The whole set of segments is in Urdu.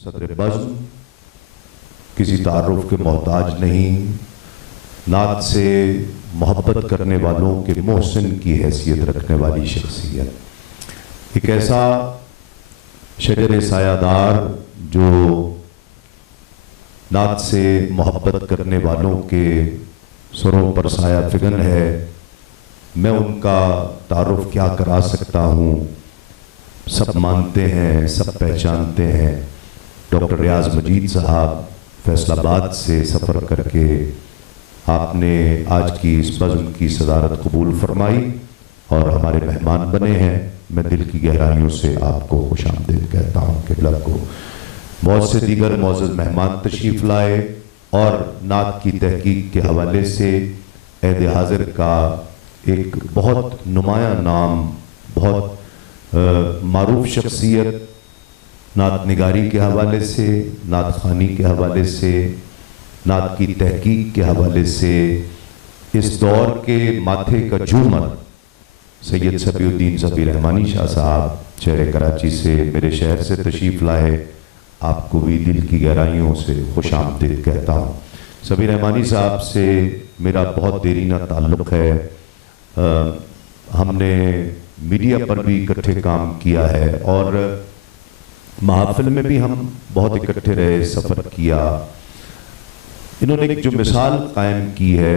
صدر بزم کسی تعارف کے محتاج نہیں، نعت سے محبت کرنے والوں کے محسن کی حیثیت رکھنے والی شخصیت، ایک ایسا شجر سایہ دار جو نعت سے محبت کرنے والوں کے سروں پر سایہ فگن ہے۔ میں ان کا تعارف کیا کرا سکتا ہوں، سب مانتے ہیں، سب پہچانتے ہیں۔ ڈاکٹر ریاض مجید صاحب فیصل آباد سے سفر کر کے آپ نے آج کی اس بزم کی صدارت قبول فرمائی اور ہمارے مہمان بنے ہیں۔ میں دل کی گہرائیوں سے آپ کو خوش آمدید کہتا ہوں کہ قبلہ کو بہت سے دیگر معزز مہمان تشریف لائے اور نعت کی تحقیق کے حوالے سے عہد حاضر کا ایک بہت نمایاں نام، بہت معروف شخصیت، نعت نگاری کے حوالے سے، نعت خوانی کے حوالے سے، نعت کی تحقیق کے حوالے سے اس دور کے ماتھے کا جھومر سید صفی الدین صفی رحمانی شاہ صاحب شہر کراچی سے، میرے شہر سے تشریف لائے۔ آپ کو بھی دل کی گہرائیوں سے خوش آمدید کہتا ہوں۔ صفی رحمانی صاحب سے میرا بہت دیرینہ تعلق ہے، ہم نے میڈیا پر بھی اکٹھے کام کیا ہے اور محافل میں بھی ہم بہت اکٹھے رہے، سفر کیا۔ انہوں نے ایک جو مثال قائم کی ہے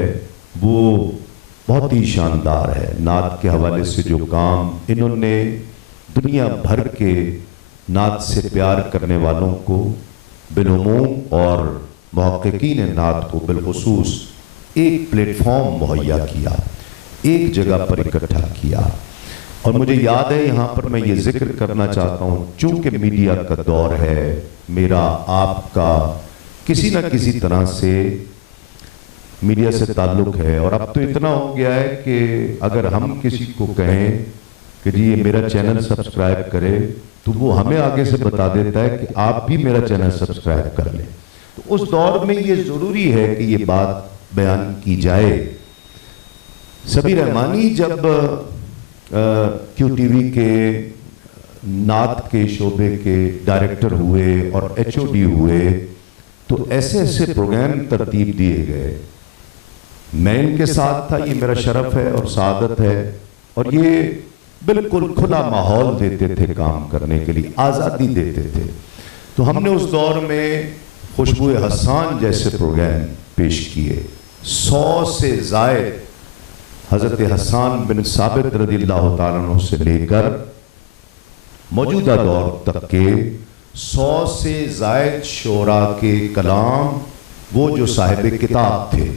وہ بہت ہی شاندار ہے۔ نعت کے حوالے سے جو کام انہوں نے دنیا بھر کے نعت سے پیار کرنے والوں کو بالعموم اور محققین نعت کو بالخصوص ایک پلیٹ فارم مہیا کیا، ایک جگہ پر اکٹھا کیا۔ اور مجھے یاد ہے، یہاں پر میں یہ ذکر کرنا چاہتا ہوں، چونکہ میڈیا کا دور ہے، میرا آپ کا کسی نہ کسی طرح سے میڈیا سے تعلق ہے، اور اب تو اتنا ہو گیا ہے کہ اگر ہم کسی کو کہیں کہ جی یہ میرا چینل سبسکرائب کرے تو وہ ہمیں آگے سے بتا دیتا ہے کہ آپ بھی میرا چینل سبسکرائب کر لیں۔ تو اس دور میں یہ ضروری ہے کہ یہ بات بیان کی جائے۔ صفی رحمانی جب کیو ٹی وی کے نعت کے شعبے کے ڈائریکٹر ہوئے اور ایچ او ڈی ہوئے تو ایسے ایسے پروگرام ترتیب دیے گئے، میں ان کے ساتھ تھا، یہ میرا شرف ہے اور سعادت ہے، اور یہ بالکل کھلا ماحول دیتے تھے کام کرنے کے لیے، آزادی دیتے تھے۔ تو ہم نے اس دور میں خوشبو حسان جیسے پروگرام پیش کیے، 100 سے زائد حضرت حسان بن ثابت رضی اللہ تعالیٰ عنہ سے لے کر موجودہ دور تک کے 100 سے زائد شعراء کے کلام، وہ جو صاحب کتاب تھے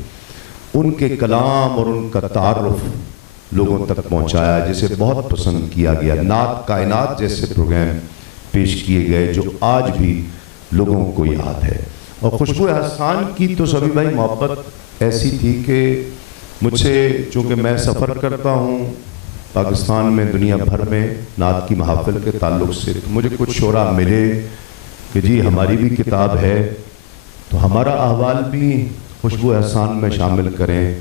ان کے کلام اور ان کا تعارف لوگوں تک پہنچایا، جسے بہت پسند کیا گیا۔ نعت کائنات جیسے پروگرام پیش کیے گئے جو آج بھی لوگوں کو یاد ہے۔ اور خوشبو حسان کی تو سبھی بھائی محبت ایسی تھی کہ مجھ سے، چونکہ میں سفر کرتا ہوں پاکستان میں، دنیا بھر میں نعت کی محافل کے تعلق سے، تو مجھے کچھ شعراء ملے کہ جی ہماری بھی کتاب ہے تو ہمارا احوال بھی خوشبو حسان میں شامل کریں،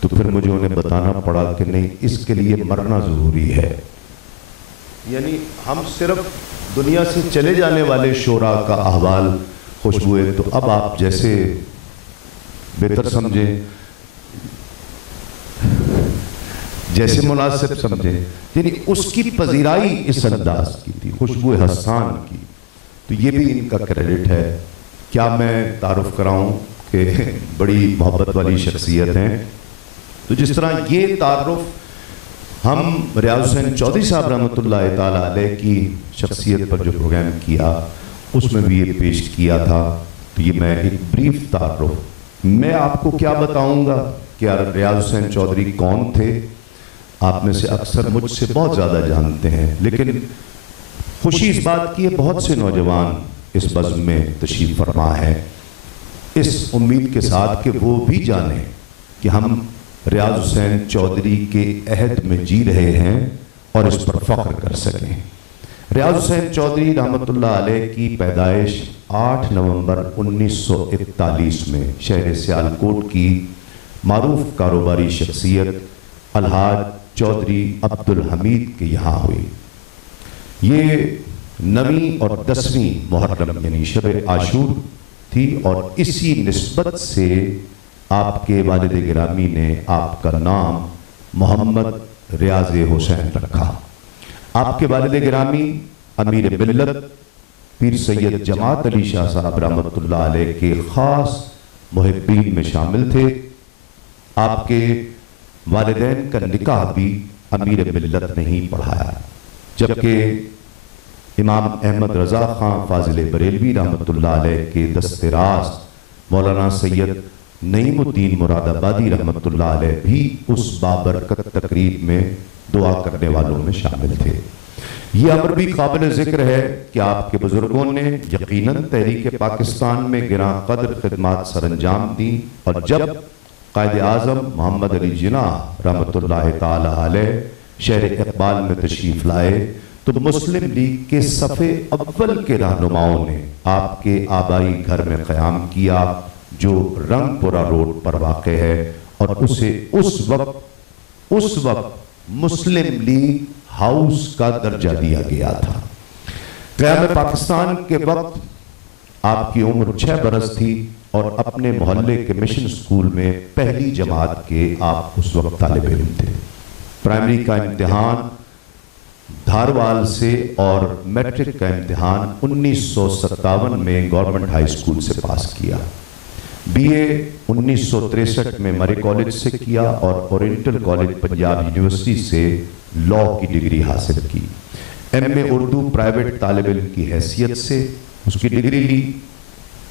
تو پھر مجھے انہیں بتانا پڑا کہ نہیں، اس کے لیے مرنا ضروری ہے۔ یعنی ہم صرف دنیا سے چلے جانے والے شعراء کا احوال خوشبو ہے، تو اب آپ جیسے بہتر سمجھیں، جیسے مناسب سمجھیں، یعنی اس کی پذیرائی اس انداز کی تھی خوشبو حسان کی، تو یہ بھی ان کا کریڈٹ ہے۔ کیا میں تعارف کراؤں کہ بڑی محبت والی شخصیت ہیں۔ تو جس طرح یہ تعارف ہم ریاض حسین چودھری صاحب رحمۃ اللہ تعالیٰ علیہ کی شخصیت پر جو پروگرام کیا اس میں بھی یہ پیش کیا تھا، تو یہ میں ایک بریف تعارف، میں آپ کو کیا بتاؤں گا کہ ریاض حسین چودھری کون تھے، آپ میں سے اکثر مجھ سے بہت زیادہ جانتے ہیں، لیکن خوشی اس بات کی ہے بہت سے نوجوان اس بزم میں تشریف فرما ہے، اس امید کے ساتھ کہ وہ بھی جانیں کہ ہم ریاض حسین چودھری کے عہد میں جی رہے ہیں اور اس پر فخر کر سکیں۔ ریاض حسین چودھری رحمۃ اللہ علیہ کی پیدائش 8 نومبر 1941 میں شہر سیالکوٹ کی معروف کاروباری شخصیت الحاج چودھری عبدالحمید کے یہاں ہوئی۔ یہ 9ویں اور 10ویں محرم یعنی شب عاشور تھی، اور اسی نسبت سے آپ کے والد گرامی نے آپ کا نام محمد ریاض حسین رکھا۔ آپ کے والد گرامی امیر ملت پیر سید جماعت علی شاہ صاحب رحمۃ اللہ علیہ کے خاص محبین میں شامل تھے۔ آپ کے والدین کا نکاح بھی امیر ملت نے ہی پڑھایا، جبکہ امام احمد رضا خان فاضل بریلوی رحمۃ اللہ علیہ کے دست راست مولانا سید نعیم الدین مراد آبادی رحمۃ اللہ علیہ بھی اس بابرکت تقریب میں دعا کرنے والوں میں شامل تھے۔ یہ امر بھی قابل ذکر ہے کہ آپ کے بزرگوں نے یقیناً تحریک پاکستان میں گراں قدر خدمات سر انجام دیں، اور جب قائد اعظم محمد علی جناح رحمۃ اللہ تعالی علیہ شہر اقبال میں تشریف لائے تو مسلم لیگ کے صف اول کے رہنماؤں نے آپ کے آبائی گھر میں قیام کیا، جو رنگ پورہ روڈ پر واقع ہے، اور اسے اس وقت مسلم لیگ ہاؤس کا درجہ دیا گیا تھا۔ قیام پاکستان کے وقت آپ کی عمر 6 برس تھی، اور اپنے محلے کے مشن سکول میں پہلی جماعت کے آپ اس وقت طالب علم تھے۔ پرائمری کا امتحان دھاروال سے اور میٹرک کا امتحان 1957 میں گورنمنٹ ہائی سکول سے پاس کیا۔ بی اے 1963 میں مرے کالج سے کیا، اور اورینٹل کالج پنجاب یونیورسٹی سے لاء کی ڈگری حاصل کی۔ ایم اے اردو پرائیویٹ طالب علم کی حیثیت سے اس کی ڈگری لی۔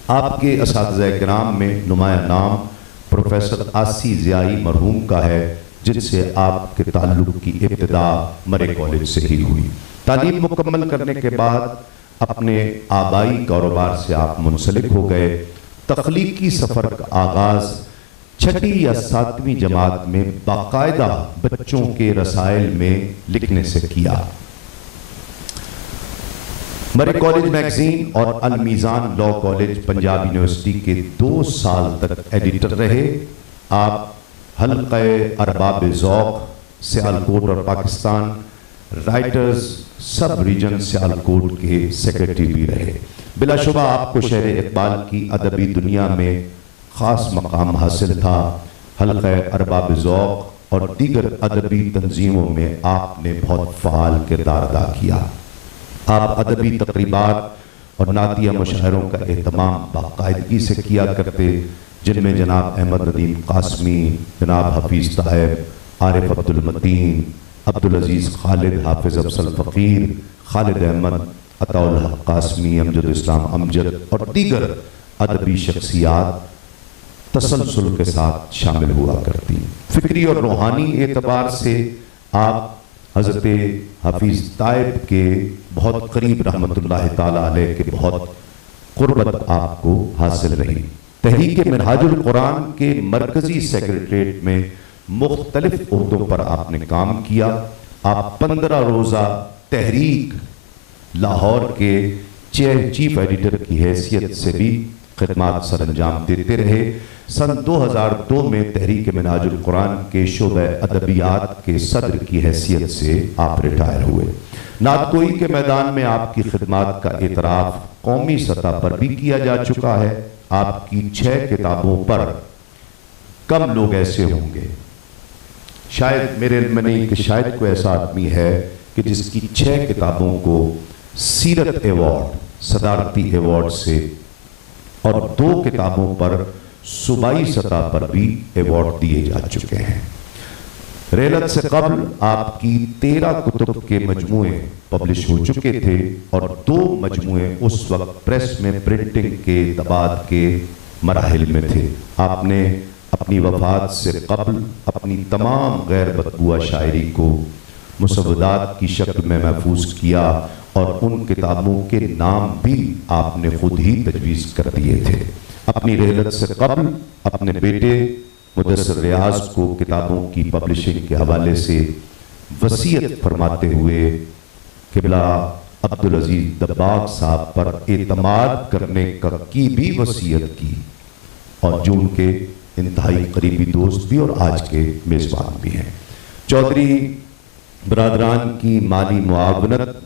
آپ کے اساتذہ کرام میں نمایاں نام پروفیسر آسی ضیائی مرحوم کا ہے، جن سے آپ کے تعلق کی ابتدا مرے کالج سے ہی ہوئی۔ تعلیم مکمل کرنے کے بعد اپنے آبائی کاروبار سے آپ منسلک ہو گئے۔ تخلیقی سفر کا آغاز 6 یا 7ویں جماعت میں باقاعدہ بچوں کے رسائل میں لکھنے سے کیا۔ مرے کالج میگزین اور المیزان لاء کالج پنجاب یونیورسٹی کے 2 سال تک ایڈیٹر رہے۔ آپ حلقہ ارباب ذوق سیالکوٹ اور پاکستان رائٹرز سب ریجن سیالکوٹ کے سیکریٹری بھی رہے۔ بلا شبہ آپ کو شہر اقبال کی ادبی دنیا میں خاص مقام حاصل تھا۔ حلقہ ارباب ذوق اور دیگر ادبی تنظیموں میں آپ نے بہت فعال کردار ادا کیا۔ آپ ادبی تقریبات اور نعتیہ مشاعروں کا اہتمام باقاعدگی سے کیا کرتے، جن میں جناب احمد ندیم قاسمی، جناب حفیظ طاہر، عارف عبد المتین، عبدالعزیز خالد، حافظ افضل فقیر، خالد احمد، عطاء الحق قاسمی، امجد اسلام امجد اور دیگر ادبی شخصیات تسلسل کے ساتھ شامل ہوا کرتی۔ فکری اور روحانی اعتبار سے آپ حضرت حفیظ طائب کے بہت قریب رحمۃ اللہ تعالی علیہ کے بہت قربت آپ کو حاصل رہی۔ تحریک منہاج القرآن کے مرکزی سیکریٹریٹ میں مختلف عہدوں پر آپ نے کام کیا۔ آپ 15 روزہ تحریک لاہور کے چیف ایڈیٹر کی حیثیت سے بھی خدمات سر انجام دیتے رہے۔ سن 2002 میں تحریک منہاج القرآن کے شعبہ ادبیات کے صدر کی حیثیت سے آپ ریٹائر ہوئے۔ نعت گوئی کے میدان میں آپ کی خدمات کا اعتراف قومی سطح پر بھی کیا جا چکا ہے۔ آپ کی 6 کتابوں پر کم لوگ ایسے ہوں گے، شاید میرے علم میں نہیں کہ شاید کوئی ایسا آدمی ہے کہ جس کی 6 کتابوں کو سیرت ایوارڈ، صدارتی ایوارڈ سے، اور 2 کتابوں پر صوبائی سطح پر بھی ایوارڈ دیے جا چکے ہیں۔ رحلت سے قبل آپ کی 13 کتب کے مجموعے پبلش ہو چکے تھے، اور 2 مجموعے اس وقت پریس میں پرنٹنگ کے طباعت کے مراحل میں تھے۔ آپ نے اپنی وفات سے قبل اپنی تمام غیر مطبوعہ شاعری کو مسودات کی شکل میں محفوظ کیا، اور ان کتابوں کے نام بھی آپ نے خود ہی تجویز کر دیے تھے۔ اپنی رحلت سے قبل اپنے بیٹے مدثر ریاض کو کتابوں کی پبلشنگ کے حوالے سے وصیت فرماتے ہوئے قبلہ عبدالعزیز دباغ صاحب پر اعتماد کرنے کی بھی وصیت کی، اور جو ان کے انتہائی قریبی دوست بھی اور آج کے میزبان بھی ہیں۔ چودھری برادران کی مالی معاونت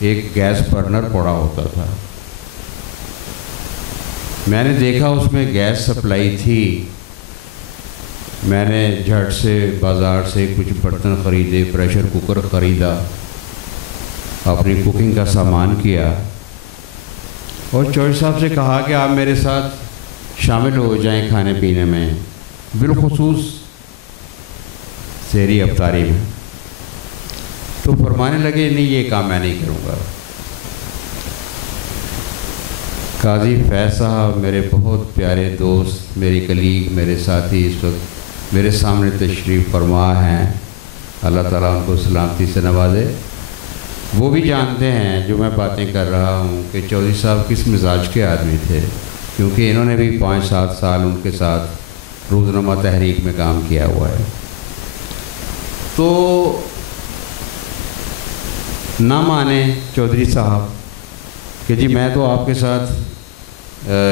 ایک گیس برنر پڑا ہوتا تھا. میں نے دیکھا اس میں گیس سپلائی تھی. میں نے جھٹ سے بازار سے کچھ برتن خریدے، پریشر کوکر خریدا، اپنی کوکنگ کا سامان کیا اور چوہدری صاحب سے کہا کہ آپ میرے ساتھ شامل ہو جائیں کھانے پینے میں، بالخصوص سحری افطاری میں. تو فرمانے لگے نہیں یہ کام میں نہیں کروں گا. قاضی فیض صاحب میرے بہت پیارے دوست، میری کلیگ، میرے ساتھی اس وقت میرے سامنے تشریف فرما ہیں، اللہ تعالیٰ ان کو سلامتی سے نوازے. وہ بھی جانتے ہیں جو میں باتیں کر رہا ہوں کہ چودھری صاحب کس مزاج کے آدمی تھے، کیونکہ انہوں نے بھی 5-7 سال ان کے ساتھ روزنامہ تحریک میں کام کیا ہوا ہے. تو نہ مانے چودھری صاحب کہ جی میں تو آپ کے ساتھ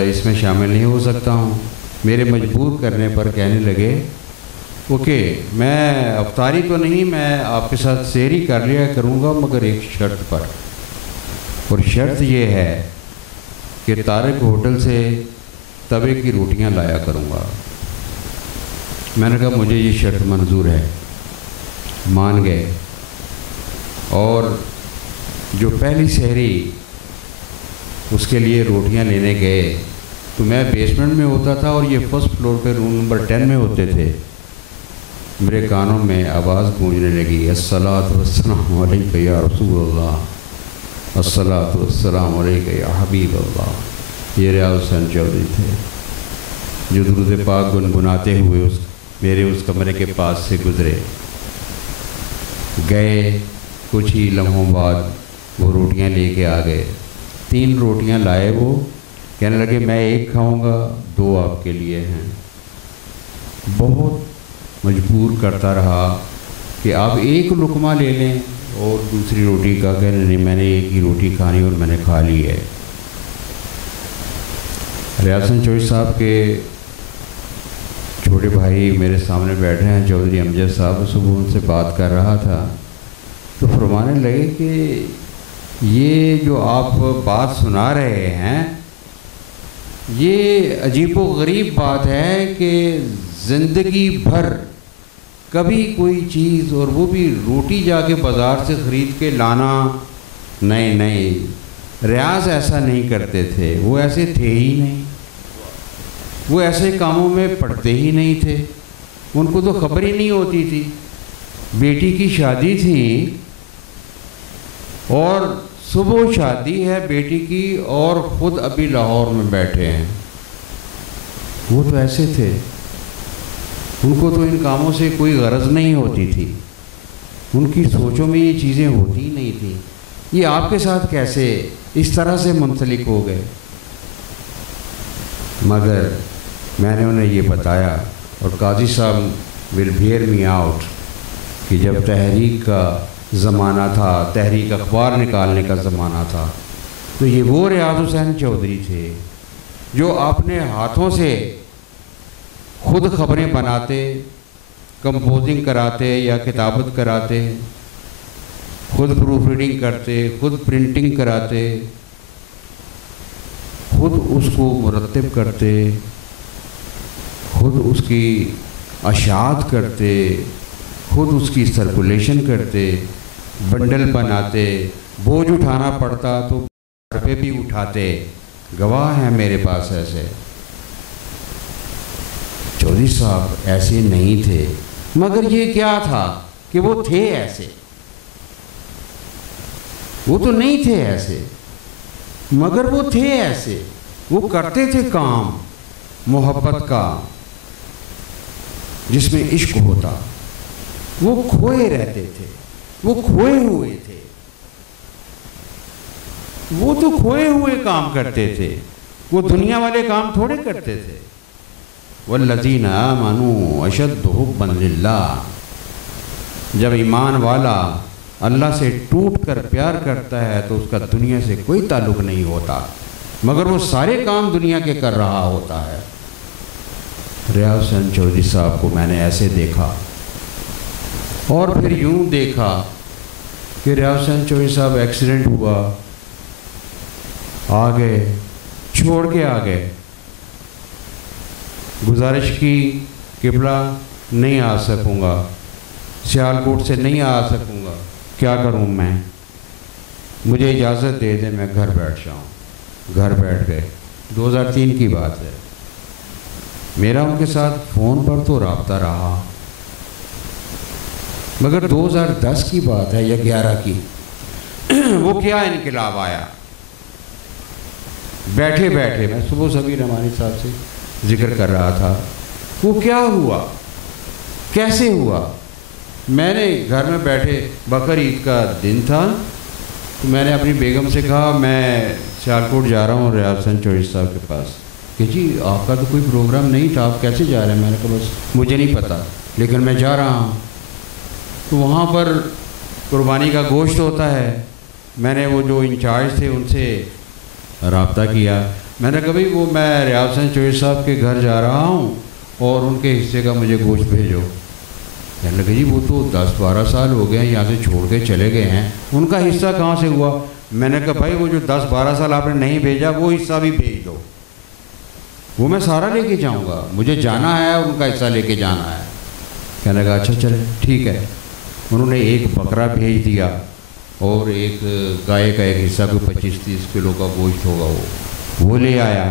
اس میں شامل نہیں ہو سکتا ہوں. میرے مجبور کرنے پر کہنے لگے اوکے میں افطاری تو نہیں، میں آپ کے ساتھ سحری کر لیا کروں گا مگر ایک شرط پر، اور شرط یہ ہے کہ طارق ہوٹل سے توے کی روٹیاں لایا کروں گا. میں نے کہا مجھے یہ شرط منظور ہے. مان گئے اور جو پہلی سحری اس کے لیے روٹیاں لینے گئے تو میں بیسمنٹ میں ہوتا تھا اور یہ فرسٹ فلور پہ روم نمبر 10 میں ہوتے تھے. میرے کانوں میں آواز گونجنے لگی الصلاۃ والسلام علیک یا رسول اللہ، الصلاۃ والسلام علیک یا حبیب اللہ. یہ ریاض حسین چودھری تھے جو درود پاک گنگناتے ہوئے میرے اس کمرے کے پاس سے گزرے. گئے کچھ ہی لمحوں بعد وہ روٹیاں لے کے آ گئے. 3 روٹیاں لائے. وہ کہنے لگے میں ایک کھاؤں گا، 2 آپ کے لیے ہیں. بہت مجبور کرتا رہا کہ آپ ایک لقمہ لے لیں اور دوسری روٹی کا کہنے نہیں میں نے ایک ہی روٹی کھانی اور میں نے کھا لی ہے. ریاض حسین چودھری صاحب کے چھوٹے بھائی میرے سامنے بیٹھے ہیں، چودھری امجد صاحب. صبح ان سے بات کر رہا تھا تو فرمانے لگے کہ یہ جو آپ بات سنا رہے ہیں یہ عجیب و غریب بات ہے کہ زندگی بھر کبھی کوئی چیز اور وہ بھی روٹی جا کے بازار سے خرید کے لانا نہیں. ریاض ایسا نہیں کرتے تھے، وہ ایسے تھے ہی نہیں، وہ ایسے کاموں میں پڑتے ہی نہیں تھے. ان کو تو خبر ہی نہیں ہوتی تھی. بیٹی کی شادی تھی اور صبح شادی ہے بیٹی کی اور خود ابھی لاہور میں بیٹھے ہیں. وہ تو ایسے تھے، ان کو تو ان کاموں سے کوئی غرض نہیں ہوتی تھی، ان کی سوچوں میں یہ چیزیں ہوتی ہی نہیں تھیں. یہ آپ کے ساتھ کیسے اس طرح سے منسلک ہو گئے؟ مگر میں نے انہیں یہ بتایا اور قاضی صاحب ول بیئر می آؤٹ کہ جب تحریک کا زمانہ تھا، تحریک اخبار نکالنے کا زمانہ تھا، تو یہ وہ ریاض حسین چودھری تھے جو اپنے ہاتھوں سے خود خبریں بناتے، کمپوزنگ کراتے یا کتابت کراتے، خود پروف ریڈنگ کرتے، خود پرنٹنگ کراتے، خود اس کو مرتب کرتے، خود اس کی اشاعت کرتے، خود اس کی سرکولیشن کرتے، بنڈل بناتے، بوجھ اٹھانا پڑتا تو گھر پہ بھی اٹھاتے. گواہ ہیں میرے پاس ایسے. چودھری صاحب ایسے نہیں تھے، مگر یہ کیا تھا کہ وہ تھے ایسے. وہ تو نہیں تھے ایسے مگر وہ تھے ایسے. وہ کرتے تھے کام محبت کا جس میں عشق ہوتا. وہ کھوئے رہتے تھے، وہ کھوئے ہوئے تھے. وہ تو کھوئے ہوئے کام کرتے تھے، وہ دنیا والے کام تھوڑے کرتے تھے. والذین آمنوا اشد حبا للہ. جب ایمان والا اللہ سے ٹوٹ کر پیار کرتا ہے تو اس کا دنیا سے کوئی تعلق نہیں ہوتا، مگر وہ سارے کام دنیا کے کر رہا ہوتا ہے. ریاض حسین چودھری صاحب کو میں نے ایسے دیکھا اور پھر یوں دیکھا کہ ریاض حسین چوہی صاحب ایکسیڈنٹ ہوا، آ گئے، چھوڑ کے آ گئے، گزارش کی قبلہ نہیں آ سکوں گا، سیالکوٹ سے نہیں آ سکوں گا، کیا کروں میں، مجھے اجازت دے دیں میں گھر بیٹھ جاؤں۔ گھر بیٹھ گئے، 2003 کی بات ہے۔ میرا ان کے ساتھ فون پر تو رابطہ رہا، مگر 2010 کی بات ہے یا 11 کی، وہ کیا انقلاب آیا۔ بیٹھے بیٹھے میں صبح سبیر رحمانی صاحب سے ذکر کر رہا تھا، وہ کیا ہوا، کیسے ہوا۔ میں نے گھر میں بیٹھے، بقر عید کا دن تھا، تو میں نے اپنی بیگم سے کہا میں سیالکوٹ جا رہا ہوں ریاض حسین چوہی صاحب کے پاس، کہ جی آپ کا تو کوئی پروگرام نہیں تھا، آپ کیسے جا رہے ہیں؟ میں نے کہا بس مجھے نہیں پتہ لیکن میں جا رہا ہوں۔ تو وہاں پر قربانی کا گوشت ہوتا ہے، میں نے وہ جو انچارج تھے ان سے رابطہ کیا، میں نے کہا بھائی وہ میں ریاض حسین چوہی صاحب کے گھر جا رہا ہوں اور ان کے حصے کا مجھے گوشت بھیجو۔ کہنے لگے جی وہ تو 10-12 سال ہو گئے ہیں یہاں سے چھوڑ کے چلے گئے ہیں، ان کا حصہ کہاں سے ہوا؟ میں نے کہا بھائی وہ جو 10-12 سال آپ نے نہیں بھیجا وہ حصہ بھی بھیج دو، وہ میں سارا لے کے جاؤں گا، مجھے جانا ہے ان کا حصہ لے کے جانا ہے۔ کہنے لگا اچھا چلے ٹھیک ہے۔ انہوں نے ایک بکرا بھیج دیا اور ایک گائے کا ایک حصہ کوئی 25-30 کلو کا گوشت ہوگا وہ لے آیا،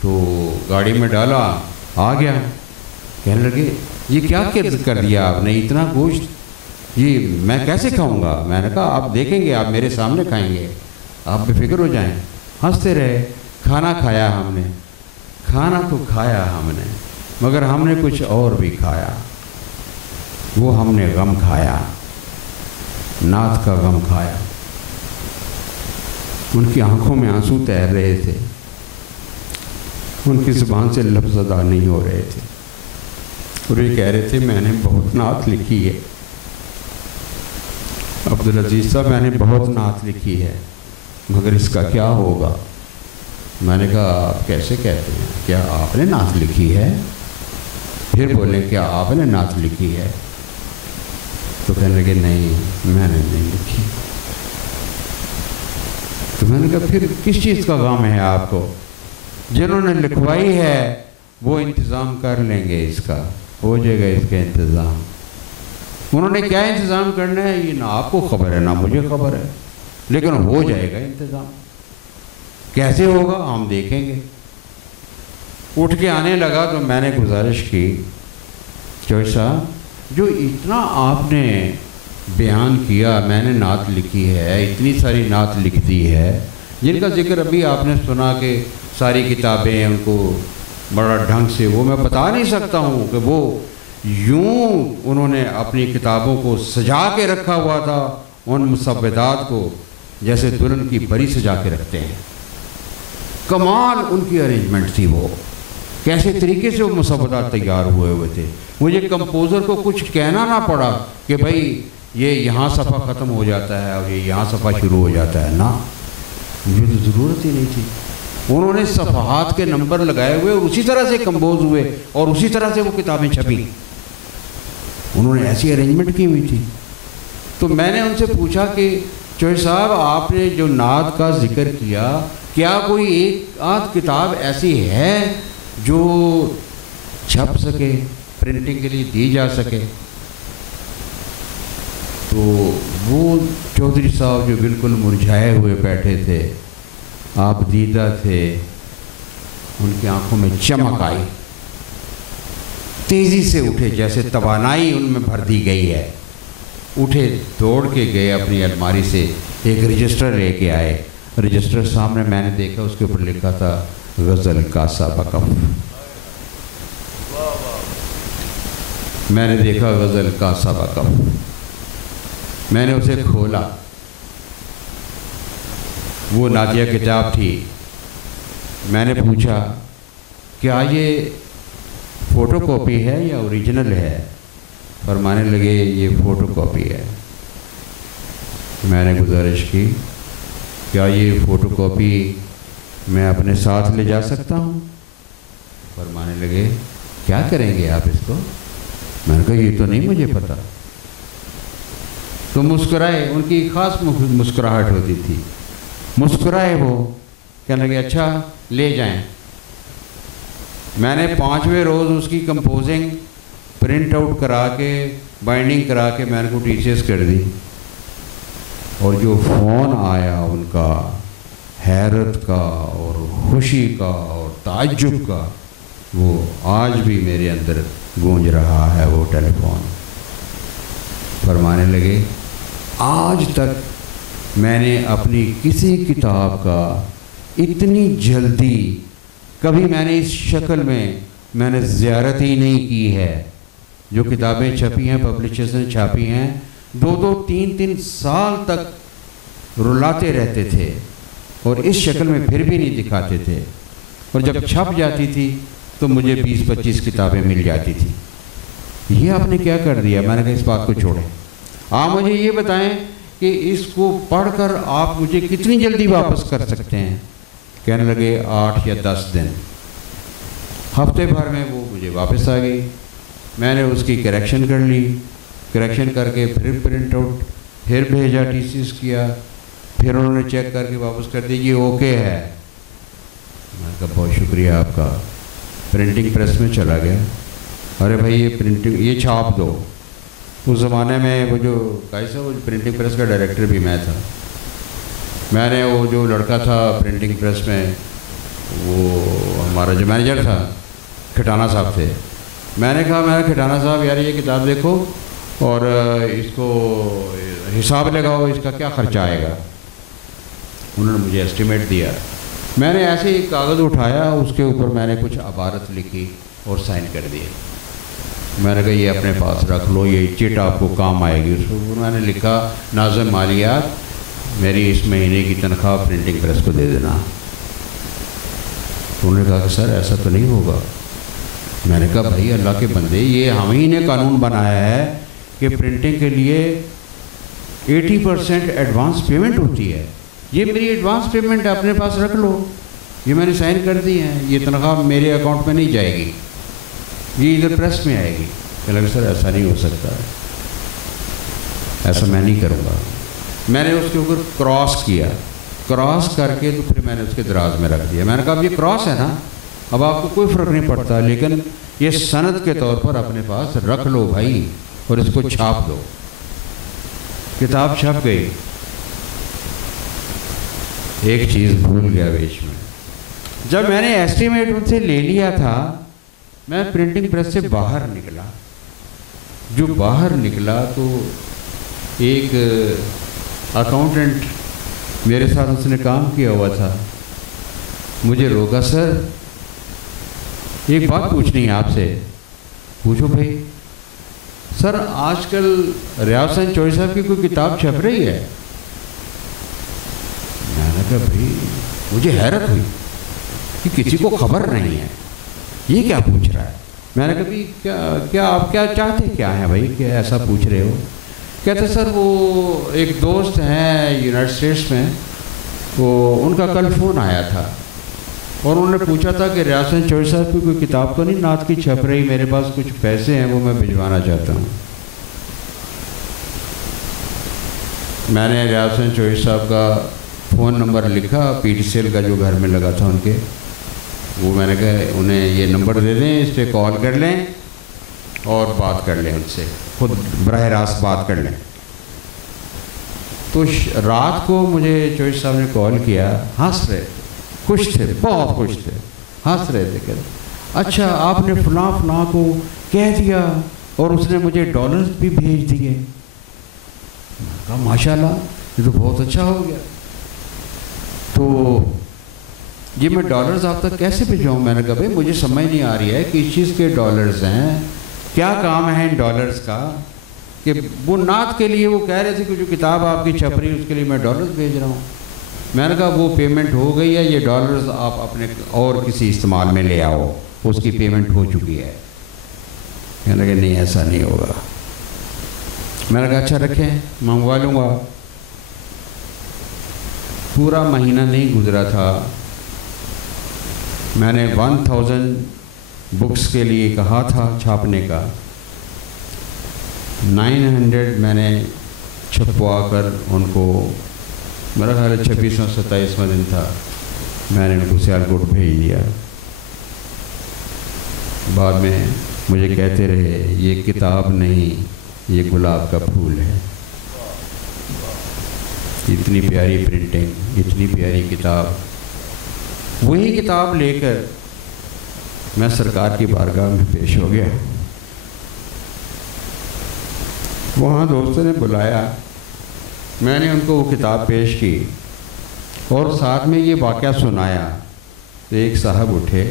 تو گاڑی میں ڈالا، آ گیا۔ کہنے لگے یہ کیا کر دیا آپ نے، اتنا گوشت جی میں کیسے کھاؤں گا؟ میں نے کہا آپ دیکھیں گے، آپ میرے سامنے کھائیں گے، آپ بے فکر ہو جائیں۔ ہنستے رہے۔ کھانا کھایا ہم نے، کھانا تو کھایا ہم نے، مگر ہم نے کچھ اور بھی کھایا، وہ ہم نے غم کھایا، نعت کا غم کھایا۔ ان کی آنکھوں میں آنسو تیر رہے تھے، ان کی زبان سے لفظ ادا نہیں ہو رہے تھے، اور یہ کہہ رہے تھے میں نے بہت نعت لکھی ہے عبدالعزیز صاحب، میں نے بہت نعت لکھی ہے، مگر اس کا کیا ہوگا؟ میں نے کہا آپ کیسے کہتے ہیں، کیا آپ نے نعت لکھی ہے؟ پھر بولیں کیا آپ نے نعت لکھی ہے؟ تو کہنے لگے نہیں میں نے نہیں لکھی۔ تو میں نے کہا پھر کس چیز کا غم ہے آپ کو؟ جنہوں نے لکھوائی ہے وہ انتظام کر لیں گے، اس کا ہو جائے گا اس کا انتظام۔ انہوں نے کیا انتظام کرنا ہے یہ نہ آپ کو خبر ہے نہ مجھے خبر ہے، لیکن ہو جائے گا انتظام۔ کیسے ہوگا ہم دیکھیں گے۔ اٹھ کے آنے لگا تو میں نے گزارش کی چوہی صاحب جو اتنا آپ نے بیان کیا، میں نے نعت لکھی ہے، اتنی ساری نعت لکھ دی ہے، جن کا ذکر ابھی آپ نے سنا کہ ساری کتابیں ان کو بڑا ڈھنگ سے، وہ میں بتا نہیں سکتا ہوں کہ وہ یوں انہوں نے اپنی کتابوں کو سجا کے رکھا ہوا تھا، ان مسودات کو جیسے دلہن کی بری سجا کے رکھتے ہیں۔ کمال ان کی ارینجمنٹ تھی، وہ کیسے طریقے سے وہ مسودات تیار ہوئے تھے۔ مجھے کمپوزر کو کچھ کہنا نہ پڑا کہ بھائی یہ یہاں صفحہ ختم ہو جاتا ہے اور یہ یہاں صفحہ شروع ہو جاتا ہے، نا، مجھے تو ضرورت ہی نہیں تھی۔ انہوں نے صفحات کے نمبر لگائے ہوئے اور اسی طرح سے کمپوز ہوئے اور اسی طرح سے وہ کتابیں چھپیں، انہوں نے ایسی ارینجمنٹ کی ہوئی تھی۔ تو میں نے ان سے پوچھا کہ چوہی صاحب آپ نے جو نعت کا ذکر کیا، کیا کوئی ایک آدھ کتاب ایسی ہے جو چھپ سکے، پرنٹنگ کے لیے دی جا سکے؟ تو وہ چودھری صاحب جو بالکل مرجھائے ہوئے بیٹھے تھے، آپ دیدہ تھے، ان کی آنکھوں میں چمک آئی، تیزی سے اٹھے جیسے توانائی ان میں بھر دی گئی ہے، اٹھے دوڑ کے گئے اپنی الماری سے ایک رجسٹر لے کے آئے۔ رجسٹر سامنے میں نے دیکھا، اس کے اوپر لکھا تھا غزل کا سبقف۔ میں نے دیکھا غزل کا سبقف، میں نے اسے کھولا، وہ نادیہ کتاب تھی۔ میں نے پوچھا کیا یہ فوٹو کاپی ہے یا اوریجنل ہے؟ فرمانے لگے یہ فوٹو کاپی ہے۔ میں نے گزارش کی کیا یہ فوٹو کاپی میں اپنے ساتھ لے جا سکتا ہوں؟ فرمانے لگے کیا کریں گے آپ اس کو؟ میں نے کہا یہ تو نہیں مجھے پتا۔ تو مسکرائے، ان کی خاص مسکراہٹ ہوتی تھی، مسکرائے وہ، کہنے لگے اچھا لے جائیں۔ میں نے 5ویں روز اس کی کمپوزنگ پرنٹ آؤٹ کرا کے بائنڈنگ کرا کے میں نے کو ٹی سی ایس کر دی، اور جو فون آیا ان کا حیرت کا اور خوشی کا اور تعجب کا، وہ آج بھی میرے اندر گونج رہا ہے وہ ٹیلی فون۔ فرمانے لگے آج تک میں نے اپنی کسی کتاب کا اتنی جلدی کبھی میں نے اس شکل میں نے زیارت ہی نہیں کی ہے۔ جو کتابیں چھپی ہیں، پبلشرز نے چھاپی ہیں، 2-2 3-3 سال تک رلاتے رہتے تھے اور اس شکل میں پھر بھی نہیں دکھاتے تھے، اور جب چھپ جاتی تھی تو مجھے 20-25 کتابیں مل جاتی تھی۔ یہ آپ نے کیا کر دیا؟ میں نے کہا اس بات کو چھوڑیں، آپ مجھے یہ بتائیں کہ اس کو پڑھ کر آپ مجھے کتنی جلدی واپس کر سکتے ہیں؟ کہنے لگے 8 یا 10 دن۔ ہفتے بھر میں وہ مجھے واپس آ گئی، میں نے اس کی کریکشن کر لی، کریکشن کر کے پھر پرنٹ آؤٹ، پھر بھیجا، ٹی سی ایس کیا، پھر انہوں نے چیک کر کے واپس کر دی، یہ اوکے ہے۔ میں نے کہا بہت شکریہ آپ کا۔ پرنٹنگ پریس میں چلا گیا، ارے بھائی یہ پرنٹنگ یہ چھاپ دو۔ اس زمانے میں وہ جو کیسا وہ پرنٹنگ پریس کا ڈائریکٹر بھی میں تھا، میں نے وہ جو لڑکا تھا پرنٹنگ پریس میں، وہ ہمارا جو مینیجر تھا کھٹانہ صاحب تھے، میں نے کہا میں کھٹانہ صاحب یار یہ کتاب دیکھو اور اس کو حساب لگاؤ، اس کا کیا خرچہ آئے گا۔ انہوں نے مجھے اسٹیمیٹ دیا، میں نے ایسے ہی کاغذ اٹھایا، اس کے اوپر میں نے کچھ عبارت لکھی اور سائن کر دیے۔ میں نے کہا یہ اپنے پاس رکھ لو، یہ چٹ آپ کو کام آئے گی۔ اس کو میں نے لکھا ناظم مالیات میری اس مہینے کی تنخواہ پرنٹنگ پریس کو دے دینا۔ انہوں نے کہا کہ سر ایسا تو نہیں ہوگا۔ میں نے کہا بھائی اللہ کے بندے، یہ ہم ہی نے قانون بنایا ہے کہ پرنٹنگ کے لیے 80% ایڈوانس پیمنٹ ہوتی ہے، یہ میری ایڈوانس پیمنٹ اپنے پاس رکھ لو، یہ میں نے سائن کر دی ہیں، یہ تنخواہ میرے اکاؤنٹ میں نہیں جائے گی، یہ ادھر پریس میں آئے گی۔ کہ لگا سر ایسا نہیں ہو سکتا، ایسا میں نہیں کروں گا۔ میں نے اس کے اوپر کراس کیا، کراس کر کے تو پھر میں نے اس کے دراز میں رکھ دیا۔ میں نے کہا اب یہ کراس ہے نا، اب آپ کو کوئی فرق نہیں پڑتا، لیکن یہ سند کے طور پر اپنے پاس رکھ لو بھائی، اور اس کو چھاپ دو۔ کتاب چھپ گئی، ایک چیز بھول گیا بیچ میں۔ جب میں نے ایسٹیمیٹ ان سے لے لیا تھا، میں پرنٹنگ پریس سے باہر نکلا، جو باہر نکلا تو ایک اکاؤنٹنٹ میرے ساتھ اس نے کام کیا ہوا تھا، مجھے روکا، سر ایک بات پوچھنی ہے آپ سے۔ پوچھو بھائی۔ سر آج کل ریاض حسین چوہدری صاحب کی کوئی کتاب چھپ رہی ہے؟ میں نے کہا بھائی مجھے حیرت ہوئی کہ کسی کو خبر نہیں ہے، یہ کیا پوچھ رہا ہے۔ میں نے کہا بھائی کیا آپ کیا چاہتے کیا ہیں بھائی کہ ایسا پوچھ رہے ہو؟ کہتے سر وہ ایک دوست ہیں یونائٹڈ اسٹیٹس میں، وہ ان کا کل فون آیا تھا اور انہوں نے پوچھا تھا کہ ریاض حسین چوہدری صاحب کی کوئی کتاب تو نہیں نعت کی چھپ رہی، میرے پاس کچھ پیسے ہیں وہ میں بھجوانا چاہتا ہوں۔ میں نے ریاض حسین چوہدری صاحب کا فون نمبر لکھا، پی ٹی سی ایل کا جو گھر میں لگا تھا ان کے، وہ میں نے کہا انہیں یہ نمبر دے دیں، اس پہ کال کر لیں اور بات کر لیں، ان سے خود براہ راست بات کر لیں۔ تو رات کو مجھے چوہدری صاحب نے کال کیا، ہنس رہے تھے، خوش تھے، بہت خوش تھے، ہنس رہے تھے کہ اچھا آپ نے فلاں فلاں کو کہہ دیا اور اس نے مجھے ڈالرز بھی بھیج دیے۔ میں نے کہا ماشاءاللہ یہ تو بہت اچھا ہو گیا، تو یہ میں ڈالرز آپ تک کیسے بھیجاؤں؟ میں نے کہا بھائی مجھے سمجھ نہیں آ رہی ہے کس چیز کے ڈالرز ہیں، کیا کام ہے ان ڈالرز کا، کہ وہ نعت کے لیے وہ کہہ رہے تھے کہ جو کتاب آپ کی چھپ رہی ہے اس کے لیے میں ڈالرز بھیج رہا ہوں۔ میں نے کہا وہ پیمنٹ ہو گئی ہے، یہ ڈالرز آپ اپنے اور کسی استعمال میں لے آؤ، اس کی پیمنٹ ہو چکی ہے۔ کہنے لگے نہیں ایسا نہیں ہوگا۔ میں نے کہا اچھا رکھیں منگوا لوں گا۔ پورا مہینہ نہیں گزرا تھا، میں نے 1000 بکس کے لیے کہا تھا چھاپنے کا، 900 میں نے چھپوا کر ان کو، میرا خیال ہے 26واں 27واں دن تھا، میں نے ان کو سیالکوٹ بھیج دیا۔ بعد میں مجھے کہتے رہے یہ کتاب نہیں، یہ گلاب کا پھول ہے۔ اتنی پیاری پرنٹنگ، اتنی پیاری کتاب۔ وہی کتاب لے کر میں سرکار کی بارگاہ میں پیش ہو گیا۔ وہاں دوستوں نے بلایا، میں نے ان کو وہ کتاب پیش کی اور ساتھ میں یہ واقعہ سنایا۔ تو ایک صاحب اٹھے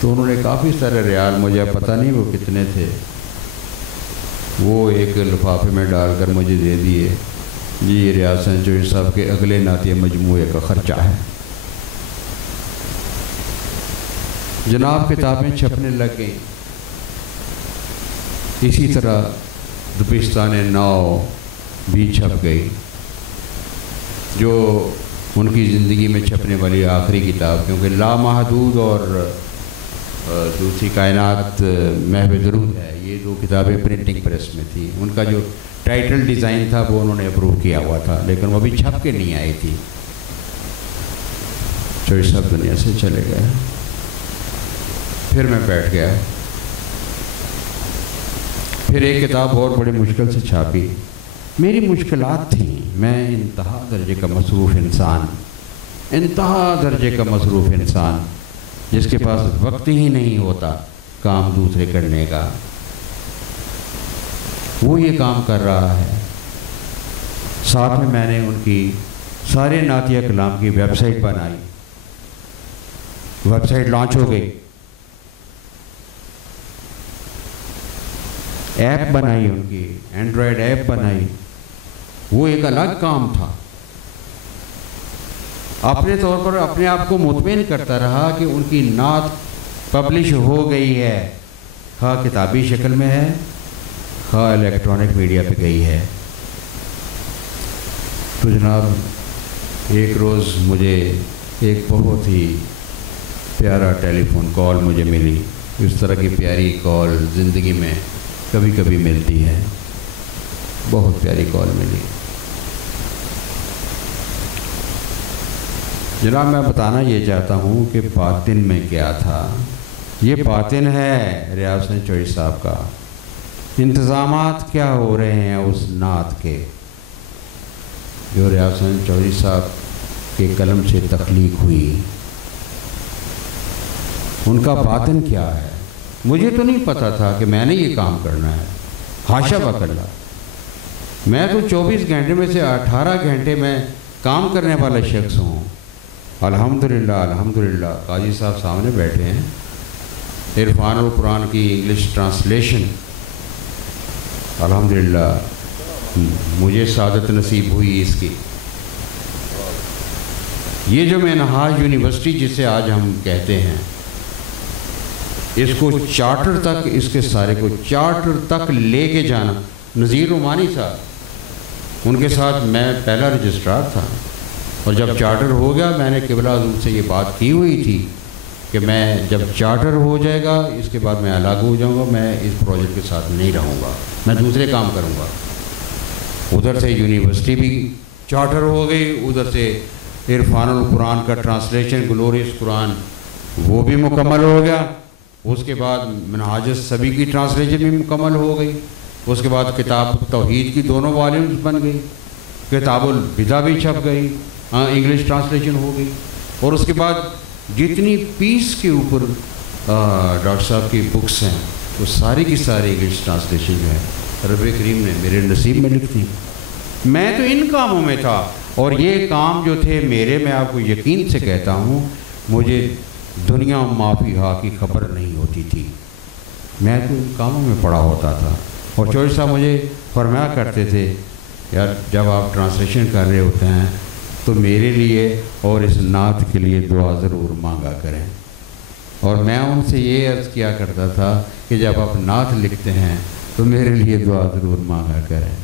تو انہوں نے کافی سارے ریال، مجھے پتہ نہیں وہ کتنے تھے، وہ ایک لفافے میں ڈال کر مجھے دے دیے، جی یہ ریاض حسین چوہدری صاحب کے اگلے نعتیہ مجموعے کا خرچہ ہے۔ جناب کتابیں چھپنے لگ گئیں۔ اسی طرح دبستان نو بھی چھپ گئی، جو ان کی زندگی میں چھپنے والی آخری کتاب، کیونکہ لامحدود اور دوسری کائنات محو درود ہے، یہ دو کتابیں پرنٹنگ پریس میں تھی۔ ان کا جو ٹائٹل ڈیزائن تھا وہ انہوں نے اپروو کیا ہوا تھا، لیکن وہ ابھی چھپ کے نہیں آئی تھی۔ چوہدری صاحب دنیا سے چلے گئے۔ پھر میں بیٹھ گیا، پھر ایک کتاب اور بڑی مشکل سے چھاپی۔ میری مشکلات تھیں، میں انتہا درجے کا مصروف انسان، انتہا درجے کا مصروف انسان، جس کے پاس وقت ہی نہیں ہوتا کام دوسرے کرنے کا۔ وہ یہ کام کر رہا ہے، ساتھ میں نے ان کی سارے نعتیہ کلام کی ویب سائٹ بنائی، ویب سائٹ لانچ ہو گئی، ایپ بنائی، ان کی اینڈرائڈ ایپ بنائی۔ وہ ایک الگ کام تھا۔ اپنے طور پر اپنے آپ کو مطمئن کرتا رہا کہ ان کی نعت پبلش ہو گئی ہے، خواہ کتابی شکل میں ہے، خواہ الیکٹرانک میڈیا پہ گئی ہے۔ تو جناب ایک روز مجھے ایک بہت ہی پیارا ٹیلی فون کال مجھے ملی۔ اس طرح کی پیاری کال زندگی میں کبھی کبھی ملتی ہے، بہت پیاری کال ملی۔ جناب میں بتانا یہ چاہتا ہوں کہ باطن میں کیا تھا۔ یہ باطن ہے ریاض حسین چوہدری صاحب کا۔ انتظامات کیا ہو رہے ہیں اس نعت کے جو ریاض حسین چوہدری صاحب کے قلم سے تخلیق ہوئی، ان کا باطن کیا ہے؟ مجھے تو نہیں پتا تھا کہ میں نے یہ کام کرنا ہے، حاشا وکلا۔ میں تو 24 گھنٹے میں سے 18 گھنٹے میں کام کرنے والا شخص ہوں۔ الحمدللہ الحمدللہ قاضی صاحب سامنے بیٹھے ہیں، عرفان القرآن کی انگلش ٹرانسلیشن الحمدللہ مجھے سعادت نصیب ہوئی اس کی۔ یہ جو منہاج یونیورسٹی جسے آج ہم کہتے ہیں، اس کو چارٹر تک، اس کے سارے کو چارٹر تک لے کے جانا، نذیر رومانی صاحب ان کے ساتھ میں پہلا رجسٹرار تھا، اور جب چارٹر ہو گیا میں نے قبلہ حضور سے یہ بات کی ہوئی تھی کہ میں جب چارٹر ہو جائے گا اس کے بعد میں الگ ہو جاؤں گا، میں اس پروجیکٹ کے ساتھ نہیں رہوں گا، میں دوسرے کام کروں گا۔ ادھر سے یونیورسٹی بھی چارٹر ہو گئی، ادھر سے عرفان القرآن کا ٹرانسلیشن گلوریس قرآن وہ بھی مکمل ہو گیا، اس کے بعد منہاج السبی کی ٹرانسلیشن بھی مکمل ہو گئی، اس کے بعد کتاب توحید کی دونوں والیومز بن گئی، کتاب البدع بھی چھپ گئی، انگلش ٹرانسلیشن ہو گئی، اور اس کے بعد جتنی پیس کے اوپر ڈاکٹر صاحب کی بکس ہیں وہ ساری کی ساری انگلش ٹرانسلیشن جو ہے رب کریم نے میرے نصیب میں لکھ دی۔ میں تو ان کاموں میں تھا، اور یہ کام جو تھے میرے، میں آپ کو یقین سے کہتا ہوں مجھے دنیا مافی ہا کی خبر نہیں ہوتی تھی، میں تو ان کاموں میں پڑا ہوتا تھا۔ اور چوہدری صاحب مجھے فرمایا کرتے تھے، یار جب آپ ٹرانسلیشن کر رہے ہوتے ہیں تو میرے لیے اور اس نعت کے لیے دعا ضرور مانگا کریں۔ اور میں ان سے یہ عرض کیا کرتا تھا کہ جب آپ نعت لکھتے ہیں تو میرے لیے دعا ضرور مانگا کریں۔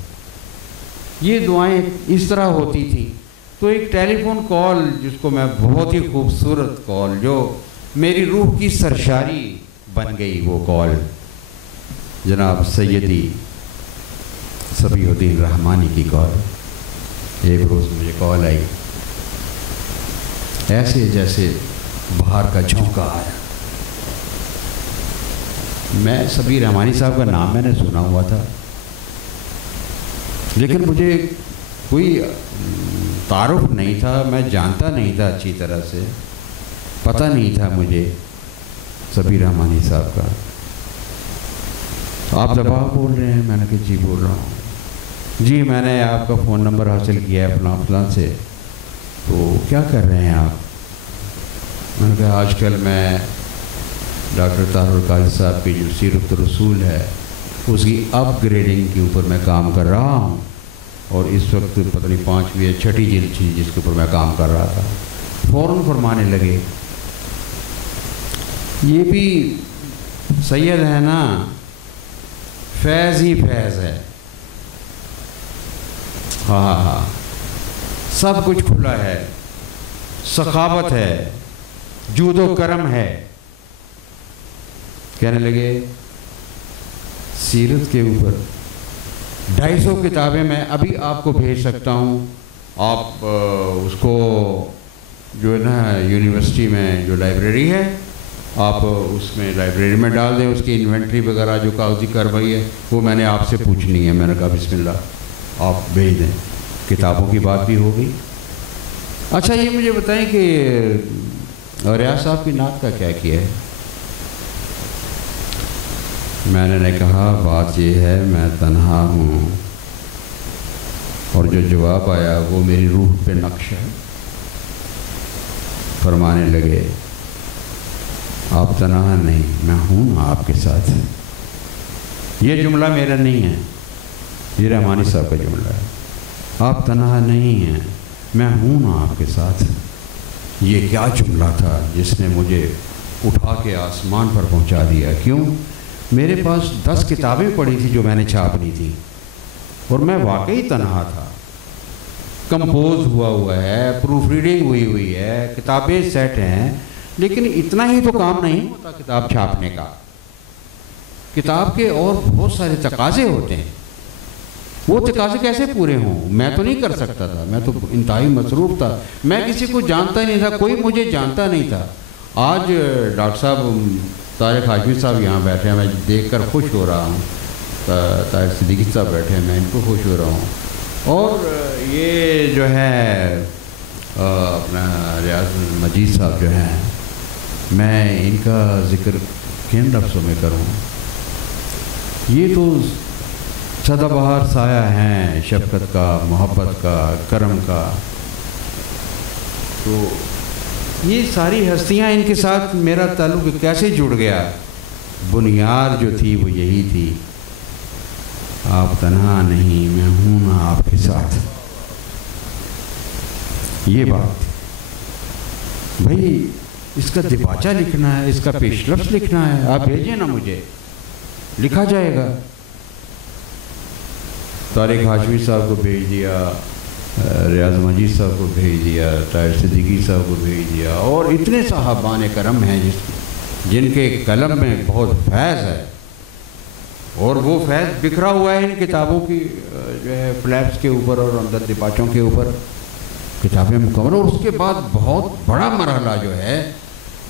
یہ دعائیں اس طرح ہوتی تھیں۔ تو ایک ٹیلی فون کال جس کو میں بہت ہی خوبصورت کال، جو میری روح کی سرشاری بن گئی، وہ کال جناب سیدی صبیح الدین رحمانی کی کال. ایک روز مجھے کال آئی، ایسے جیسے باہر کا جھونکا آیا. میں صبیح رحمانی صاحب کا نام میں نے سنا ہوا تھا، لیکن مجھے کوئی تعارف نہیں تھا، میں جانتا نہیں تھا اچھی طرح سے، پتہ نہیں تھا مجھے صبیح رحمانی صاحب کا. آپ دبا بول رہے ہیں؟ میں نے کہا جی بول رہا ہوں. جی میں نے آپ کا فون نمبر حاصل کیا ہے فلاں فلاں سے، تو کیا کر رہے ہیں آپ؟ میں نے کہا آج کل میں ڈاکٹر طاہر القادری صاحب کی جو سیرت الرسول ہے اس کی اپ گریڈنگ کے اوپر میں کام کر رہا ہوں، اور اس وقت پتہ نہیں 5ویں یا 6ٹھی جلد تھی جس کے اوپر میں کام کر رہا تھا. فوراً فرمانے لگے یہ بھی سید ہے نا، فیض ہی فیض ہے. ہاں سب کچھ کھلا ہے، سخاوت ہے، جود و کرم ہے. کہنے لگے سیرت کے اوپر 250 کتابیں میں ابھی آپ کو بھیج سکتا ہوں، آپ اس کو جو ہے نا یونیورسٹی میں جو لائبریری ہے آپ اس میں لائبریری میں ڈال دیں. اس کی انوینٹری وغیرہ جو کاغذی کارروائی ہے وہ میں نے آپ سے پوچھنی ہے. میں نے کہا بسم اللہ آپ بھیج دیں. کتابوں کی بات بھی ہو گئی. اچھا یہ مجھے بتائیں کہ ریاض صاحب کی نعت کا کیا کیا ہے؟ میں نے کہا بات یہ ہے میں تنہا ہوں، اور جو جواب آیا وہ میری روح پہ نقش ہے. فرمانے لگے آپ تنہا نہیں، میں ہوں آپ کے ساتھ. یہ جملہ میرا نہیں ہے، یہ رحمانی صاحب کا جملہ ہے. آپ تنہا نہیں ہیں، میں ہوں نا آپ کے ساتھ. یہ کیا جملہ تھا جس نے مجھے اٹھا کے آسمان پر پہنچا دیا. کیوں؟ میرے پاس 10 کتابیں پڑھی تھی جو میں نے چھاپنی تھی، اور میں واقعی تنہا تھا. کمپوز ہوا ہے، پروف ریڈنگ ہوئی ہے، کتابیں سیٹ ہیں، لیکن اتنا ہی تو کام نہیں ہوتا کتاب چھاپنے کا. کتاب کے اور بہت سارے تقاضے ہوتے ہیں. وہ تقاضے کیسے پورے ہوں؟ میں تو نہیں کر سکتا تھا، میں تو انتہائی مصروف تھا، میں کسی کو جانتا ہی نہیں تھا، کوئی مجھے جانتا نہیں تھا. آج ڈاکٹر صاحب طارق ہاشمی صاحب یہاں بیٹھے ہیں، میں دیکھ کر خوش ہو رہا ہوں. طاہر صدیقی صاحب بیٹھے ہیں، میں ان کو خوش ہو رہا ہوں. اور یہ جو ہے اپنا ریاض مجید صاحب جو ہیں، میں ان کا ذکر کن لفظوں میں کروں؟ یہ تو سدا بہار سایہ ہیں شفقت کا، محبت کا، کرم کا. تو یہ ساری ہستیاں، ان کے ساتھ میرا تعلق کیسے جڑ گیا؟ بنیاد جو تھی وہ یہی تھی، آپ تنہا نہیں، میں ہوں نا آپ کے ساتھ. یہ بات بھائی، اس کا دباچہ لکھنا ہے، اس کا پیش لفظ لکھنا ہے، آپ بھیجیں نا مجھے، لکھا جائے گا. طارق ہاشمی صاحب کو بھیج دیا، ریاض مجید صاحب کو بھیج دیا، طاہر صدیقی صاحب کو بھیج دیا، اور اتنے صاحبان کرم ہیں جن کے قلم میں بہت فیض ہے، اور وہ فیض بکھرا ہوا ہے ان کتابوں کی جو ہے فلیپس کے اوپر اور اندر دباچوں کے اوپر. کتابیں مکمل. اور اس کے بعد بہت بڑا مرحلہ جو ہے،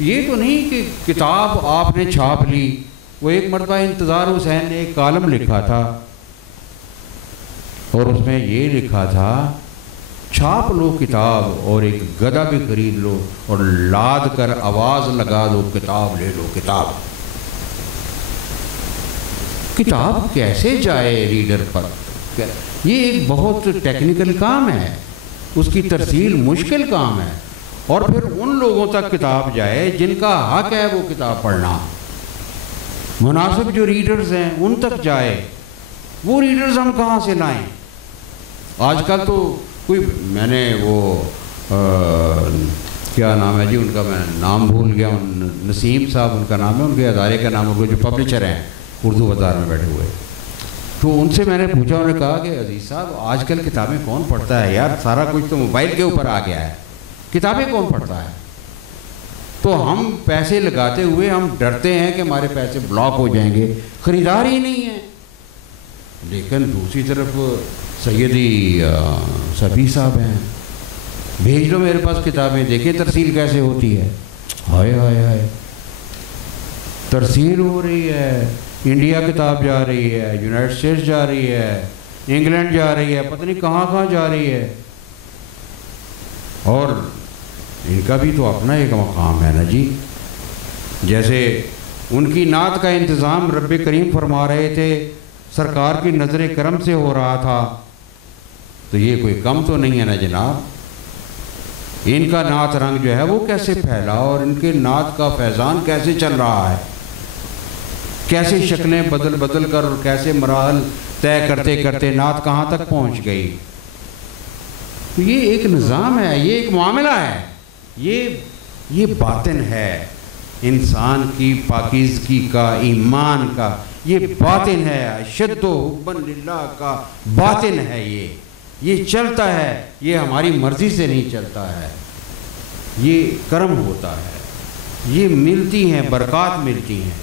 یہ تو نہیں کہ کتاب آپ نے چھاپ لی. وہ ایک مرتبہ انتظار حسین نے ایک کالم لکھا تھا، اور اس میں یہ لکھا تھا چھاپ لو کتاب اور ایک گدھا بھی خرید لو، اور لاد کر آواز لگا دو کتاب لے لو کتاب. کتاب کیسے جائے ریڈر پر؟ یہ ایک بہت ٹیکنیکل کام ہے، اس کی ترسیل مشکل کام ہے. اور پھر ان لوگوں تک کتاب جائے جن کا حق ہے وہ کتاب پڑھنا. مناسب جو ریڈرز ہیں ان تک جائے. وہ ریڈرز ہم کہاں سے لائیں؟ آج کل تو کوئی، میں نے وہ کیا نام ہے جی ان کا، میں نام بھول گیا، نسیم صاحب ان کا نام ہے، ان کے ادارے کا نام، ان کو جو پبلشر ہیں اردو بازار میں بیٹھے ہوئے. تو ان سے میں نے پوچھا، انہوں نے کہا کہ عزیز صاحب آج کل کتابیں کون پڑھتا ہے یار، سارا کچھ تو موبائل کے اوپر آ گیا ہے، کتابیں کون پڑھتا ہے؟ تو ہم پیسے لگاتے ہوئے ہم ڈرتے ہیں کہ ہمارے پیسے بلاک ہو جائیں گے، خریدار ہی نہیں ہے. لیکن دوسری طرف سیدی صفی صاحب ہیں، بھیج دو میرے پاس کتابیں، دیکھیں ترسیل کیسے ہوتی ہے. ہائے ہائے ہائے، ترسیل ہو رہی ہے، انڈیا کتاب جا رہی ہے، یونائٹڈ اسٹیٹس جا رہی ہے، انگلینڈ جا رہی ہے، پتہ نہیں کہاں کہاں جا رہی ہے. اور ان کا بھی تو اپنا ایک مقام ہے نا جی. جیسے ان کی نعت کا انتظام رب کریم فرما رہے تھے، سرکار کی نظر کرم سے ہو رہا تھا، تو یہ کوئی کم تو نہیں ہے نا جناب. ان کا نعت رنگ جو ہے وہ کیسے پھیلا، اور ان کے نعت کا فیضان کیسے چل رہا ہے، کیسے شکلیں بدل بدل کر اور کیسے مراحل طے کرتے کرتے نعت کہاں تک پہنچ گئی. یہ ایک نظام ہے، یہ ایک معاملہ ہے، یہ باطن ہے انسان کی پاکیزگی کا، ایمان کا، یہ باطن ہے، اشد حباً للہ کا باطن ہے. یہ چلتا ہے، یہ ہماری مرضی سے نہیں چلتا ہے، یہ کرم ہوتا ہے، یہ ملتی ہیں برکات ملتی ہیں.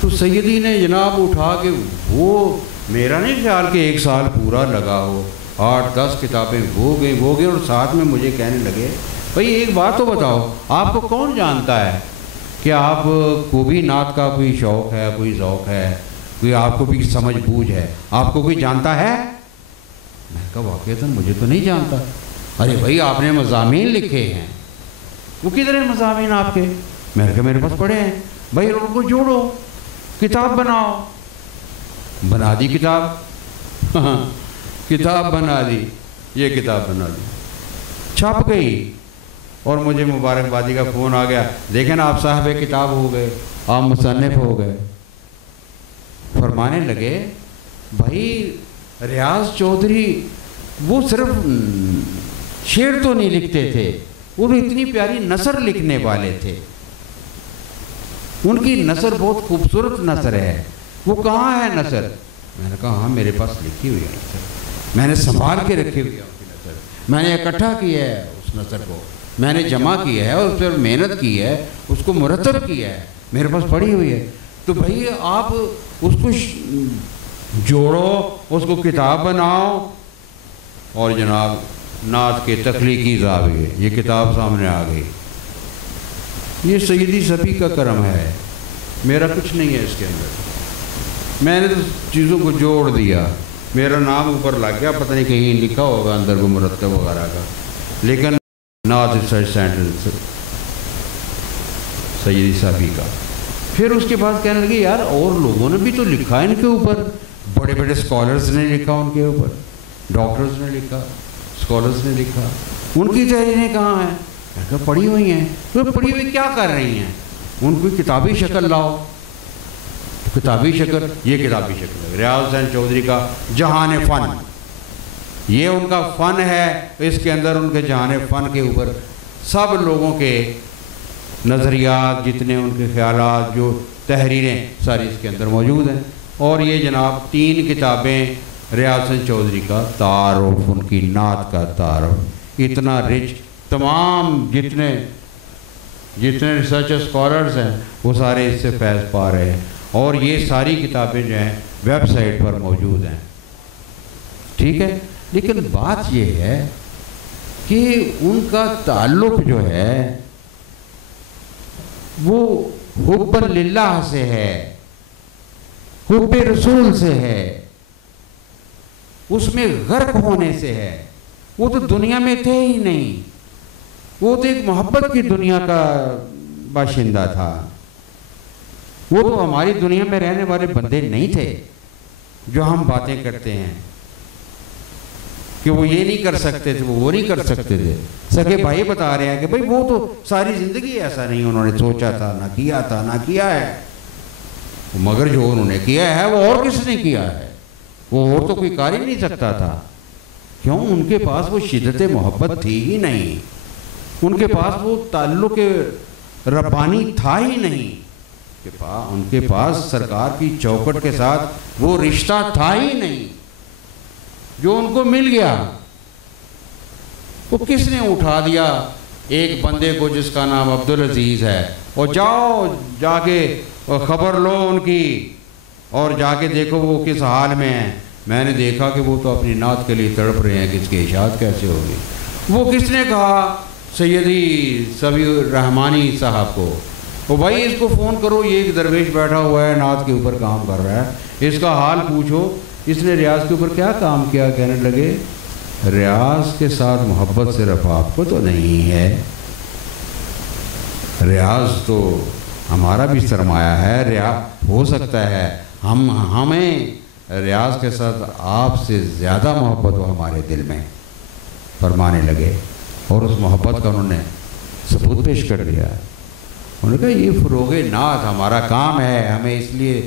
تو سیدی نے جناب اٹھا کے، وہ میرا نہیں خیال کہ 1 سال پورا لگا ہو، 8-10 کتابیں ہو گئی اور ساتھ میں مجھے کہنے لگے بھئی ایک بات تو بتاؤ، آپ کو کون جانتا ہے کہ آپ کو بھی نعت کا کوئی شوق ہے، کوئی ذوق ہے، کوئی آپ کو بھی سمجھ بوجھ ہے، آپ کو کوئی جانتا ہے؟ میں کہا واقعتاً مجھے تو نہیں جانتا. ارے بھائی آپ نے مضامین لکھے ہیں. وہ کدھر ہیں مضامین آپ کے؟ میں نے کہا میرے پاس پڑے ہیں. بھائی ان کو جوڑو، کتاب بناؤ. بنا دی کتاب، کتاب بنا دی، یہ کتاب بنا دی، چھپ گئی. اور مجھے مبارکبادی کا فون آ گیا، دیکھیں نا آپ صاحب کتاب ہو گئے، آپ مصنف ہو گئے. فرمانے لگے بھائی ریاض چودھری وہ صرف شعر تو نہیں لکھتے تھے، وہ اتنی پیاری نثر لکھنے والے تھے. ان کی نثر بہت خوبصورت نثر ہے. وہ کہاں ہے نثر؟ میں نے کہا ہاں میرے پاس لکھی ہوئی ہے نثر، میں نے سنبھال کے رکھی ہوئی ہے ان کی نثر، میں نے اکٹھا کیا ہے اس نثر کو، میں نے جمع کیا ہے، اس پر محنت کی ہے، اس کو مرتب کیا ہے، میرے پاس پڑی ہوئی ہے. تو بھائی آپ اس کو جوڑو، اس کو کتاب بناؤ. اور جناب نعت کے تخلیقی زاویے، یہ کتاب سامنے آ گئی. یہ سیدی صفی کا کرم ہے، میرا کچھ نہیں ہے اس کے اندر. میں نے تو چیزوں کو جوڑ دیا، میرا نام اوپر لگ گیا، پتہ نہیں کہیں لکھا ہوگا اندر کو مرتب وغیرہ کا، لیکن نعت ریسرچ سینٹر سیدی صفی کا. پھر اس کے بعد کہنے لگے یار اور لوگوں نے بھی تو لکھا ان کے اوپر، بڑے بڑے اسکالرز نے لکھا ان کے اوپر، ڈاکٹرز نے لکھا، اسکالرز نے لکھا، ان کی تحریریں کہاں ہیں؟ میں کہا پڑھی ہوئی ہیں. تو پڑھی ہوئی کیا کر رہی ہیں؟ ان کو کتابی شکل لاؤ. کتابی شکل، یہ کتابی شکل ہے ریاض حسین چودھری کا جہان فن. یہ ان کا فن ہے، اس کے اندر ان کے جہان فن کے اوپر سب لوگوں کے نظریات، جتنے ان کے خیالات، جو تحریریں ساری اس کے اندر موجود ہیں. اور یہ جناب 3 کتابیں ریاض حسین چودھری کا تعارف، ان کی نعت کا تعارف اتنا رچ، تمام جتنے ریسرچ اسکالرز ہیں وہ سارے اس سے فیض پا رہے ہیں. اور یہ ساری کتابیں جو ہیں ویب سائٹ پر موجود ہیں. ٹھیک ہے، لیکن بات یہ ہے کہ ان کا تعلق جو ہے وہ حب للہ سے ہے، حب رسول سے ہے، اس میں غرق ہونے سے ہے. وہ تو دنیا میں تھے ہی نہیں، وہ تو ایک محبت کی دنیا کا باشندہ تھا. وہ تو ہماری دنیا میں رہنے والے بندے نہیں تھے جو ہم باتیں کرتے ہیں کہ وہ یہ نہیں کر سکتے تھے، وہ نہیں کر سکتے تھے. سگے بھائی بتا رہے ہیں کہ بھائی وہ تو ساری زندگی ایسا نہیں انہوں نے سوچا تھا، نہ کیا تھا، نہ کیا ہے. مگر جو انہوں نے کیا ہے وہ اور کس نے کیا ہے؟ وہ اور تو کوئی کر ہی نہیں سکتا تھا. کیوں؟ ان کے پاس وہ شدت محبت تھی ہی نہیں، ان کے پاس وہ تعلق ربانی تھا ہی نہیں، ان کے پاس سرکار کی چوکٹ کے ساتھ وہ رشتہ تھا ہی نہیں جو ان کو مل گیا. وہ کس نے اٹھا دیا ایک بندے کو جس کا نام عبدالعزیز ہے، اور جاؤ جا کے خبر لو ان کی اور جا کے دیکھو وہ کس حال میں ہیں. میں نے دیکھا کہ وہ تو اپنی نعت کے لیے تڑپ رہے ہیں کہ اس کی اشاعت کیسے ہوگی. وہ کس نے کہا؟ سیدی صبی الرحمانی صاحب کو. وہ بھائی اس کو فون کرو، یہ ایک درویش بیٹھا ہوا ہے نعت کے اوپر کام کر رہا ہے، اس کا حال پوچھو اس نے ریاض کے اوپر کیا کام کیا. کہنے لگے ریاض کے ساتھ محبت صرف آپ کو تو نہیں ہے، ریاض تو ہمارا بھی سرمایہ ہے. ریاض ہو سکتا ہے ہمیں ریاض کے ساتھ آپ سے زیادہ محبت ہو ہمارے دل میں. فرمانے لگے اور اس محبت کا انہوں نے ثبوت پیش کر دیا. انہوں نے کہا یہ فروغ نعت ہمارا کام ہے، ہمیں اس لیے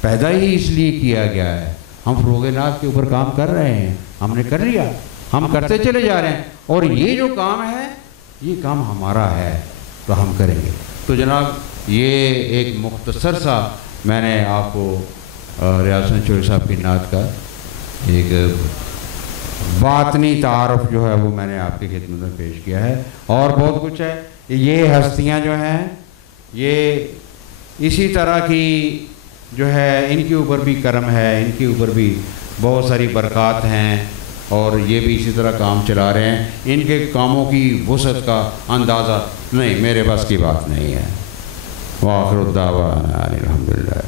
پیدا ہی اس لیے کیا گیا ہے. ہم فروغ نعت کے اوپر کام کر رہے ہیں، ہم نے کر لیا، ہم کرتے چلے جا رہے ہیں، اور یہ جو کام ہے یہ کام ہمارا ہے تو ہم کریں گے. تو جناب یہ ایک مختصر سا میں نے آپ کو ریاض حسن چودھری صاحب کی نعت کا ایک باطنی تعارف جو ہے وہ میں نے آپ کی خدمت میں پیش کیا ہے. اور بہت کچھ ہے. یہ ہستیاں جو ہیں یہ اسی طرح کی جو ہے ان کے اوپر بھی کرم ہے، ان کے اوپر بھی بہت ساری برکات ہیں، اور یہ بھی اسی طرح کام چلا رہے ہیں. ان کے کاموں کی وسعت کا اندازہ نہیں، میرے بس کی بات نہیں ہے. وآخر الدعوانا الحمدللہ.